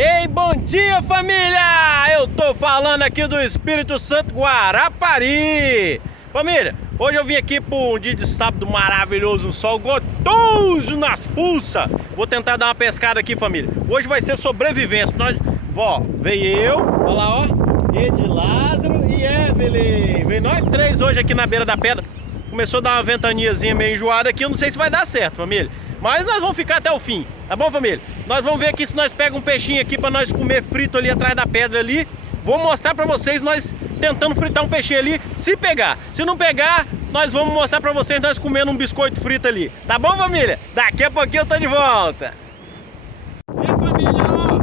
Ei, bom dia, família! Eu tô falando aqui do Espírito Santo Guarapari. Família, hoje eu vim aqui por um dia de sábado maravilhoso, um sol gostoso nas fuças. Vou tentar dar uma pescada aqui, família. Hoje vai ser sobrevivência. Veio eu, olha lá, ó, Ed Lázaro e Evelyn. Veio nós três hoje aqui na beira da pedra. Começou a dar uma ventaniazinha meio enjoada aqui, eu não sei se vai dar certo, família. Mas nós vamos ficar até o fim, tá bom, família? Nós vamos ver aqui se nós pegamos um peixinho aqui pra nós comer frito ali atrás da pedra ali. Vou mostrar pra vocês nós tentando fritar um peixinho ali, se pegar. Se não pegar, nós vamos mostrar pra vocês nós comendo um biscoito frito ali. Tá bom, família? Daqui a pouquinho eu tô de volta. E aí, família, ó,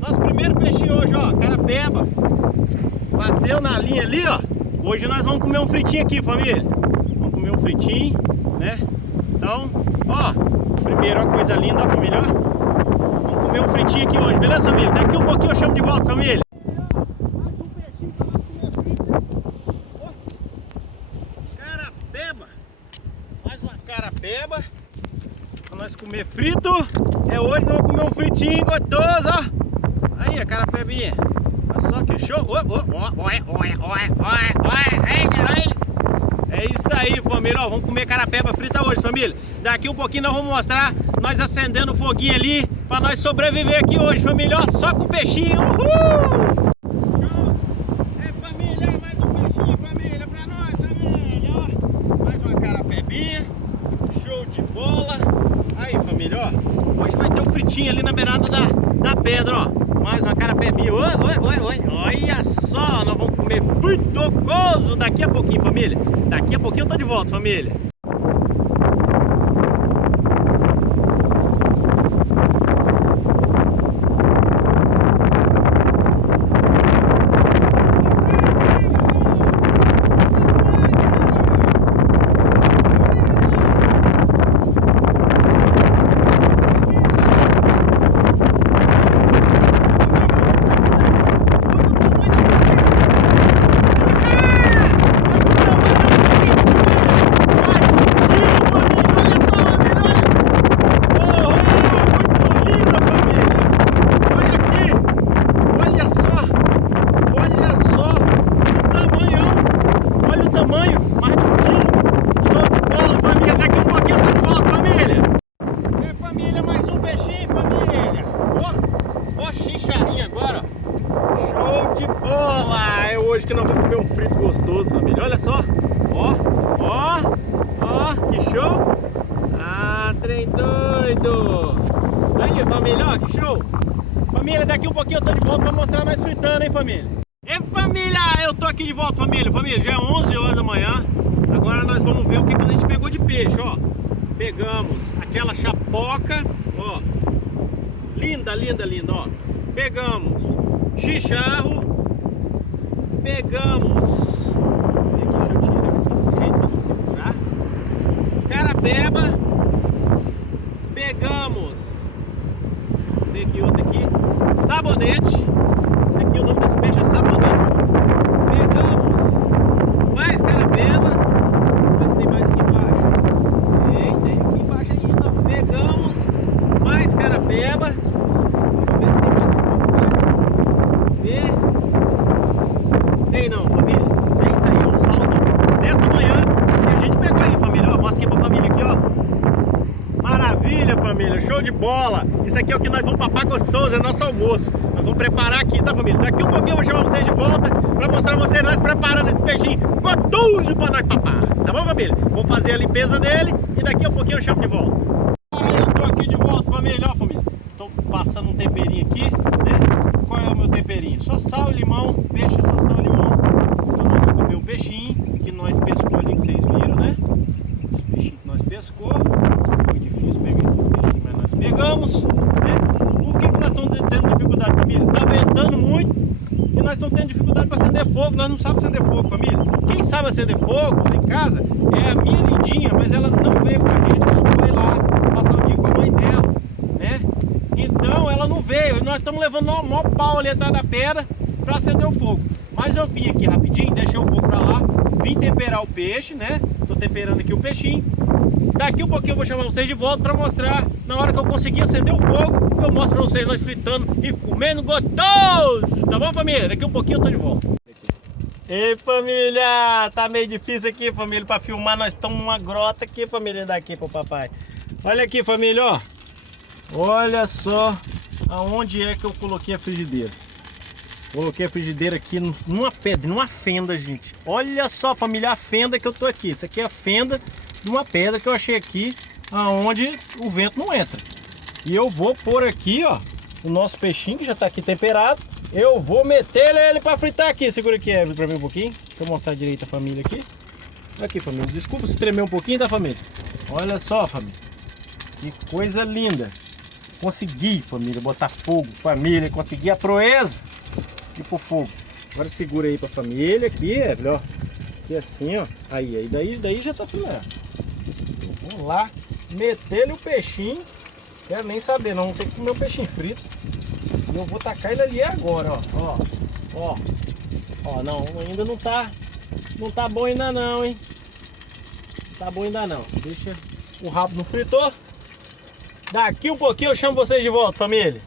nosso primeiro peixinho hoje, ó, carapeba. Bateu na linha ali, ó. Hoje nós vamos comer um fritinho aqui, família. Vamos comer um fritinho, né? Então, ó, primeiro, ó, coisa linda, ó, família, ó. Vamos comer um fritinho aqui hoje, beleza, família? Daqui um pouquinho eu chamo de volta, família. Carapeba. Mais umas carapeba pra nós comer frito. É hoje, nós vamos comer um fritinho gostoso, ó. Aí, a carapebinha. Olha só que show. É isso aí, família, ó, vamos comer carapeba frita hoje, família. Daqui um pouquinho nós vamos mostrar nós acendendo o foguinho ali pra nós sobreviver aqui hoje, família, ó, só com o peixinho. Uhul! É, família, mais um peixinho, família, pra nós, família, ó. Mais uma carapebinha, show de bola. Aí, família, ó, hoje vai ter um fritinho ali na beirada da pedra, ó. Mais uma carapebinha, olha só, nós vamos comer fritocoso daqui a pouquinho, família. Daqui a pouquinho eu tô de volta, família. Hoje que nós vamos comer um frito gostoso, família. Olha só, ó, que show. Ah, trem doido. Aí, família, ó, que show. Família, daqui um pouquinho eu tô de volta pra mostrar nós fritando, hein, família. E família, eu tô aqui de volta, família. Família, já é 11 horas da manhã. Agora nós vamos ver o que a gente pegou de peixe, ó. Pegamos aquela chapoca, ó. Linda, linda, linda, ó. Pegamos chicharro. Pegamos, carapeba, pegamos, tem aqui outra aqui, sabonete, esse aqui o nome desse peixe é sabonete, pegamos mais carapeba, vamos ver se tem mais aqui embaixo, tem aqui embaixo ainda, pegamos mais carapeba, vamos ver se tem mais aqui, ver. Tem não, família. É isso aí, é um saldo dessa manhã que a gente pegou aí, família. Ó, mostra aqui pra família aqui, ó. Maravilha, família, show de bola. Isso aqui é o que nós vamos papar gostoso, é nosso almoço. Nós vamos preparar aqui, tá, família? Daqui um pouquinho eu vou chamar vocês de volta pra mostrar pra vocês nós preparando esse peixinho gostoso pra nós papar. Tá bom, família? Vamos fazer a limpeza dele e daqui a pouquinho eu chamo de volta. Eu tô aqui de volta, família. Ó, família, tô passando um temperinho aqui, né? Qual é o meu temperinho? Só sal e limão, peixe, só sal e limão. Então nós vamos comer o peixinho que nós pescou ali, que vocês viram, né? Os peixinhos que nós pescou. Foi difícil pegar esses peixinhos, mas nós pegamos, né? Por que nós estamos tendo dificuldade, família? Tá ventando muito e nós estamos tendo dificuldade para acender fogo. Nós não sabemos acender fogo, família. Quem sabe acender fogo lá em casa é a minha lindinha, mas ela não veio com a gente, ela foi lá passar o dia com a mãe dela, né? Então ela não veio, nós estamos levando o maior pau ali atrás da pedra para acender o fogo. Mas eu vim aqui rapidinho, deixei o fogo para lá, vim temperar o peixe, né? Tô temperando aqui o peixinho. Daqui um pouquinho eu vou chamar vocês de volta para mostrar. Na hora que eu conseguir acender o fogo, eu mostro para vocês nós fritando e comendo gostoso. Tá bom, família? Daqui um pouquinho eu tô de volta. Ei, família, tá meio difícil aqui, família, para filmar. Nós estamos numa grota aqui, família, daqui pro papai. Olha aqui, família, ó. Olha só aonde é que eu coloquei a frigideira. Coloquei a frigideira aqui numa pedra, numa fenda, gente. Olha só, família, a fenda que eu tô aqui. Isso aqui é a fenda de uma pedra que eu achei aqui, aonde o vento não entra. E eu vou pôr aqui, ó, o nosso peixinho que já tá aqui temperado. Eu vou meter ele pra fritar aqui. Segura aqui, Evelyn, pra mim um pouquinho. Deixa eu mostrar direito a família aqui. Aqui, família. Desculpa se tremer um pouquinho, tá, família? Olha só, família. Que coisa linda. Consegui, família, botar fogo. Família, consegui a proeza de pôr fogo. Agora segura aí pra família aqui, Evelyn, ó. Aqui assim, ó. Aí, daí já tá filé. Vamos lá. Meter-lhe o peixinho. Quero nem saber, não. Vou ter que comer o peixinho frito. E eu vou tacar ele ali agora, ó. Ó, não, ainda não tá bom ainda não, hein. Não tá bom ainda não. Deixa o rabo não fritou. Daqui um pouquinho eu chamo vocês de volta, família.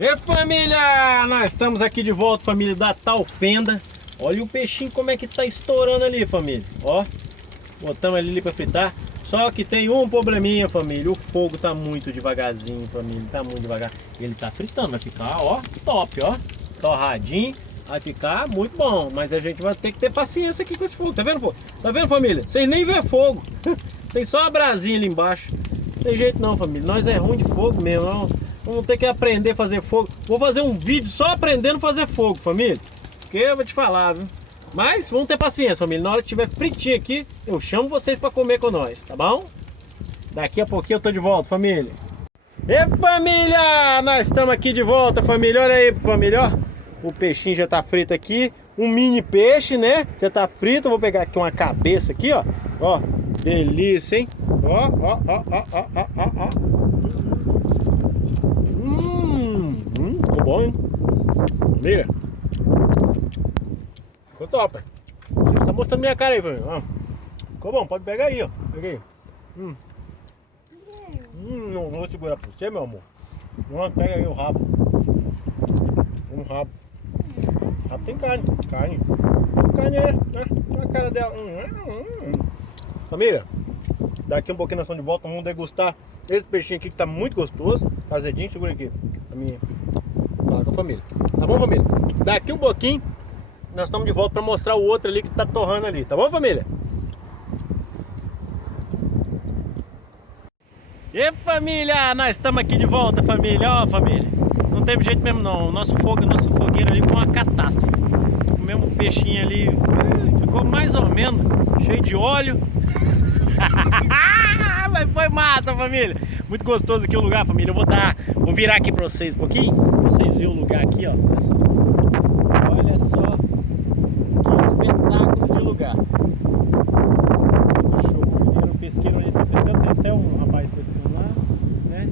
E família, nós estamos aqui de volta, família, da tal fenda. Olha o peixinho como é que tá estourando ali, família. Ó, botamos ele ali pra fritar. Só que tem um probleminha, família. O fogo tá muito devagarzinho, família. Tá muito devagar. Ele tá fritando, vai ficar, ó, top, ó. Torradinho. Vai ficar muito bom. Mas a gente vai ter que ter paciência aqui com esse fogo. Tá vendo, pô? Tá vendo, família? Vocês nem vê fogo. Tem só a brasinha ali embaixo. Não tem jeito não, família. Nós é ruim de fogo mesmo. Não. Vamos ter que aprender a fazer fogo. Vou fazer um vídeo só aprendendo a fazer fogo, família. Porque eu vou te falar, viu? Mas vamos ter paciência, família. Na hora que tiver fritinho aqui, eu chamo vocês para comer com nós, tá bom? Daqui a pouquinho eu tô de volta, família. E família, nós estamos aqui de volta, família. Olha aí, família, ó. O peixinho já tá frito aqui. Um mini peixe, né? Já tá frito. Eu vou pegar aqui uma cabeça aqui, ó. Ó, delícia, hein? Ó. Ficou bom, hein? Mira. Ficou top. Você está mostrando minha cara aí, família. Ficou bom, pode pegar aí, ó. Pega aí. Não vou segurar pra você, meu amor. Não, pega aí o rabo. Um rabo. O rabo tem carne. Carne é, né? Olha a cara dela. Família, daqui um pouquinho nós estamos de volta. Vamos degustar esse peixinho aqui que tá muito gostoso. Azedinho, segura aqui. A minha. Fala com a família. Tá bom, família? Daqui um pouquinho nós estamos de volta para mostrar o outro ali que tá torrando ali. Tá bom, família? E família, nós estamos aqui de volta, família. Ó, família, não teve jeito mesmo não. O nosso fogueiro ali foi uma catástrofe. Comemos um peixinho ali, ficou mais ou menos cheio de óleo. Mas foi massa, família. Muito gostoso aqui o lugar, família. Vou virar aqui para vocês um pouquinho, pra vocês verem o lugar aqui, ó. Olha só que espetáculo de lugar. Muito show. Era o pesqueiro ali, tá pescando. Tem até um rapaz pescando lá, né?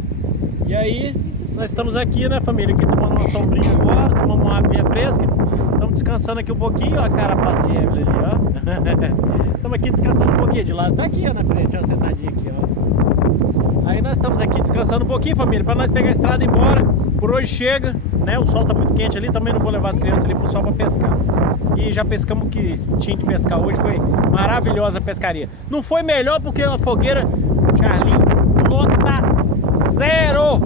E aí, nós estamos aqui, né, família? Aqui tomando uma sombrinha agora, tomamos uma aguinha fresca. Estamos descansando aqui um pouquinho, ó, a carapaça de Evelyn ali, ó. Estamos aqui descansando um pouquinho. De lá está aqui, ó, na frente, ó, sentadinho aqui, ó. Aí nós estamos aqui descansando um pouquinho, família, para nós pegar a estrada e ir embora. Por hoje chega, né? O sol tá muito quente ali, também não vou levar as crianças ali pro sol para pescar. E já pescamos o que tinha de pescar hoje, foi maravilhosa a pescaria. Não foi melhor porque a fogueira, Charlinho, nota 0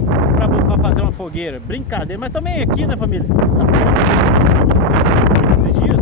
para fazer uma fogueira. Brincadeira, mas também aqui, né, família? Esses dias,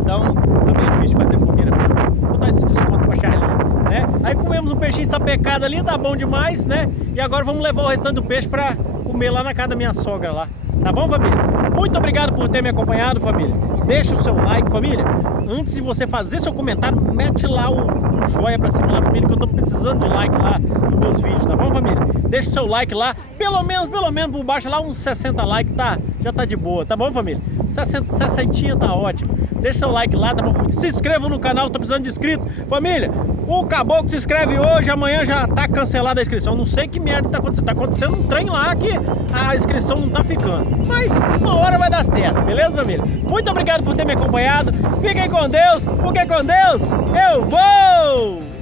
então tá bem difícil de fazer fogueira mesmo. Vou dar esse desconto pra Charlinho, né? Aí comemos um peixinho sapecado ali, tá bom demais, né? E agora vamos levar o restante do peixe pra comer lá na casa da minha sogra lá. Tá bom, família? Muito obrigado por ter me acompanhado, família. Deixa o seu like, família. Antes de você fazer seu comentário, mete lá o joinha pra cima lá, família, que eu tô precisando de like lá nos meus vídeos, tá bom, família? Deixa o seu like lá, pelo menos por baixo lá, uns 60 likes, tá? Já tá de boa, tá bom, família? 60 tá ótimo. Deixa seu like lá, tá bom, família? Se inscreva no canal, tô precisando de inscrito. Família, o caboclo se inscreve hoje, amanhã já tá cancelada a inscrição. Não sei que merda tá acontecendo. Tá acontecendo um trem lá que a inscrição não tá ficando. Mas uma hora vai dar certo, beleza, família? Muito obrigado por ter me acompanhado. Fiquem com Deus, porque com Deus eu vou!